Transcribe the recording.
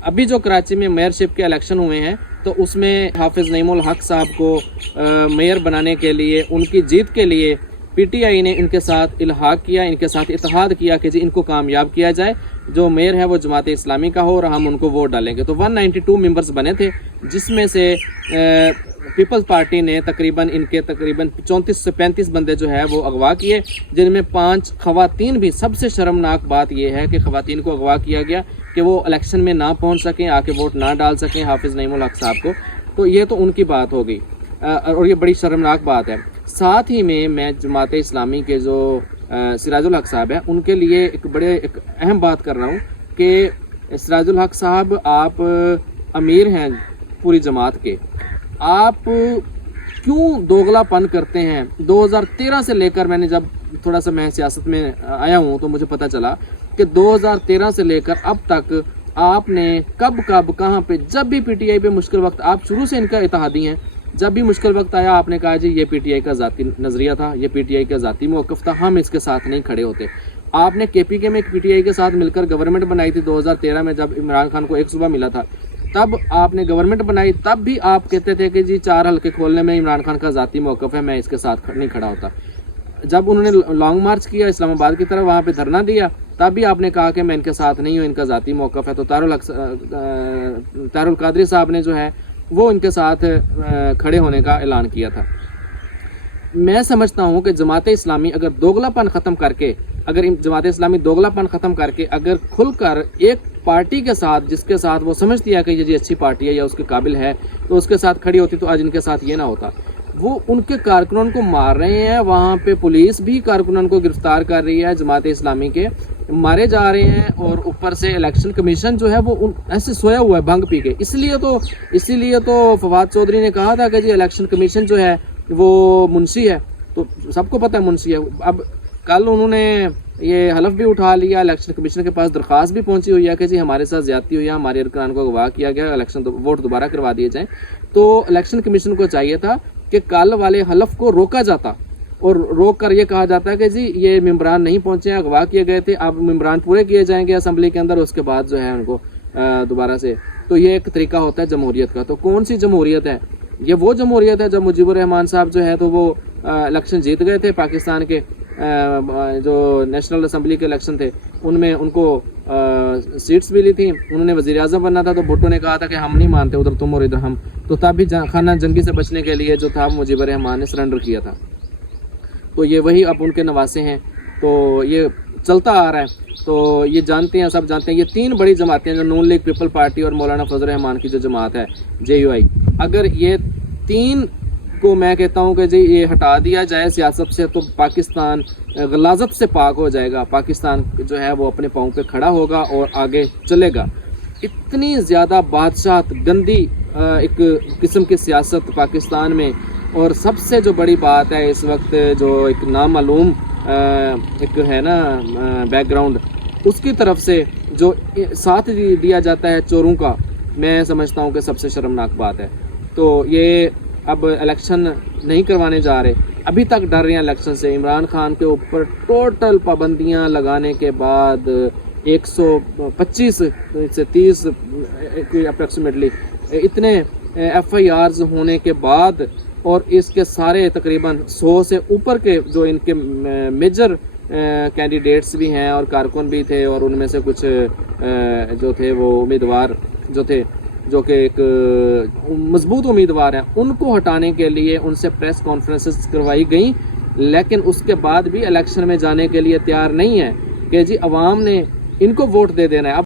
अभी जो कराची में मेयरशिप के इलेक्शन हुए हैं तो उसमें हाफिज नईमुल हक साहब को मेयर बनाने के लिए, उनकी जीत के लिए पीटीआई ने इनके साथ इल्हाक किया, इनके साथ इत्तेहाद किया कि जी इनको कामयाब किया जाए, जो मेयर है वो जमात इस्लामी का हो और हम उनको वोट डालेंगे। तो 192 मेंबर्स बने थे, जिसमें से पीपल्स पार्टी ने तकरीबन 34 से 35 बंदे जो है वो अगवा किए, जिनमें 5 खवातीन भी। सबसे शर्मनाक बात यह है कि खवातीन को अगवा किया गया कि वो इलेक्शन में ना पहुंच सकें, आके वोट ना डाल सकें हाफिज नईमुल हक साहब को। तो ये तो उनकी बात हो गई और ये बड़ी शर्मनाक बात है। साथ ही में मैं जमात इस्लामी के जो सिराजुल हक साहब है उनके लिए एक अहम बात कर रहा हूँ कि सिराजुल हक साहब आप अमीर हैं पूरी जमात के, आप क्यों दोगलापन करते हैं? 2013 से लेकर जब थोड़ा सा मैं सियासत में आया हूँ तो मुझे पता चला कि 2013 से लेकर अब तक आपने कब कहाँ पे, जब भी पीटीआई पे मुश्किल वक्त, आप शुरू से इनका इत्तेहादी हैं, जब भी मुश्किल वक्त आया आपने कहा जी ये पीटीआई का ज़ाती नज़रिया था, ये पीटीआई का ज़ाती मौक़िफ़ था, हम इसके साथ नहीं खड़े होते। आपने केपीके में पीटीआई के साथ मिलकर गवर्नमेंट बनाई थी 2013 में, जब इमरान खान को एक सूबा मिला था, तब आपने गवर्नमेंट बनाई, तब भी आप कहते थे कि जी 4 हल्के खोलने में इमरान खान का ज़ाती मौक़िफ़ है, मैं इसके साथ नहीं खड़ा होता। जब उन्होंने लॉन्ग मार्च किया इस्लामाबाद की तरफ, वहाँ पे धरना दिया, तब भी आपने कहा कि मैं इनके साथ नहीं हूँ, इनका ज़ाती मौक़िफ़ है। तो तारुल कादरी साहब ने जो है वो इनके साथ खड़े होने का ऐलान किया था। मैं समझता हूँ कि जमात इस्लामी अगर दोगलापन ख़त्म करके, अगर खुलकर एक पार्टी के साथ, जिसके साथ वो समझती है कि ये जी अच्छी पार्टी है या उसके काबिल है, तो उसके साथ खड़ी होती तो आज इनके साथ ये ना होता। वो उनके कारकुनों को मार रहे हैं, वहाँ पे पुलिस भी कारकुनों को गिरफ्तार कर रही है, जमात इस्लामी के मारे जा रहे हैं, और ऊपर से इलेक्शन कमीशन जो है वो ऐसे सोया हुआ है भंग पी के। इसीलिए तो फवाद चौधरी ने कहा था कि जी इलेक्शन कमीशन जो है वो मुंशी है, तो सबको पता है मुंशी है। अब कल उन्होंने ये हलफ भी उठा लिया, इलेक्शन कमीशन के पास दरख्वास्त भी पहुंची हुई है कि जी हमारे साथ ज्यादती हुई है, हमारे अरकान को अगवा किया गया, वोट दोबारा करवा दिए जाएं। तो इलेक्शन कमीशन को चाहिए था कि कल वाले हलफ को रोका जाता और रोक कर ये कहा जाता है कि जी ये मेम्बरान नहीं पहुंचे हैं, अगवा किए गए थे, अब मेम्बरान पूरे किए जाएंगे असेंबली के अंदर, उसके बाद जो है उनको दोबारा से। तो ये एक तरीका होता है जमहूरियत का। तो कौन सी जमहूरियत है? ये वो जमहूरियत है जब मुजीबुर रहमान साहब जो है तो वो इलेक्शन जीत गए थे पाकिस्तान के, जो नेशनल असेंबली के इलेक्शन थे उनमें उनको सीट्स मिली थी, उन्होंने वज़ीर आज़म बनना था, तो भुट्टो ने कहा था कि हम नहीं मानते, उधर तुम और इधर हम। तो तब भी खाना जंगी से बचने के लिए जो था मुजीबुर रहमान ने सरेंडर किया था। तो ये वही अब उनके नवासे हैं, तो ये चलता आ रहा है। तो ये जानते हैं, सब जानते हैं, ये 3 बड़ी जमातें जो नून लीग, पीपल पार्टी और मौलाना फजल रहमान की जो जमात है JUI, अगर ये 3 को मैं कहता हूँ कि जी ये हटा दिया जाए सियासत से, तो पाकिस्तान गलाजत से पाक हो जाएगा। पाकिस्तान जो है वो अपने पाँव पे खड़ा होगा और आगे चलेगा। इतनी ज़्यादा बादशाहत, गंदी एक किस्म की सियासत पाकिस्तान में, और सबसे जो बड़ी बात है इस वक्त जो एक नामालूम एक है ना बैकग्राउंड, उसकी तरफ से जो साथ दिया जाता है चोरों का, मैं समझता हूँ कि सबसे शर्मनाक बात है। तो ये अब इलेक्शन नहीं करवाने जा रहे, अभी तक डर रहे हैं इलेक्शन से। इमरान खान के ऊपर टोटल पाबंदियां लगाने के बाद 125 से 30 अप्रॉक्सीमेटली इतने FIRs होने के बाद, और इसके सारे तकरीबन 100 से ऊपर के जो इनके मेजर कैंडिडेट्स भी हैं और कारकुन भी थे, और उनमें से कुछ जो थे वो उम्मीदवार जो थे जो कि एक मजबूत उम्मीदवार हैं, उनको हटाने के लिए उनसे प्रेस कॉन्फ्रेंसेस करवाई गई, लेकिन उसके बाद भी इलेक्शन में जाने के लिए तैयार नहीं है कि जी अवाम ने इनको वोट दे देना है। अब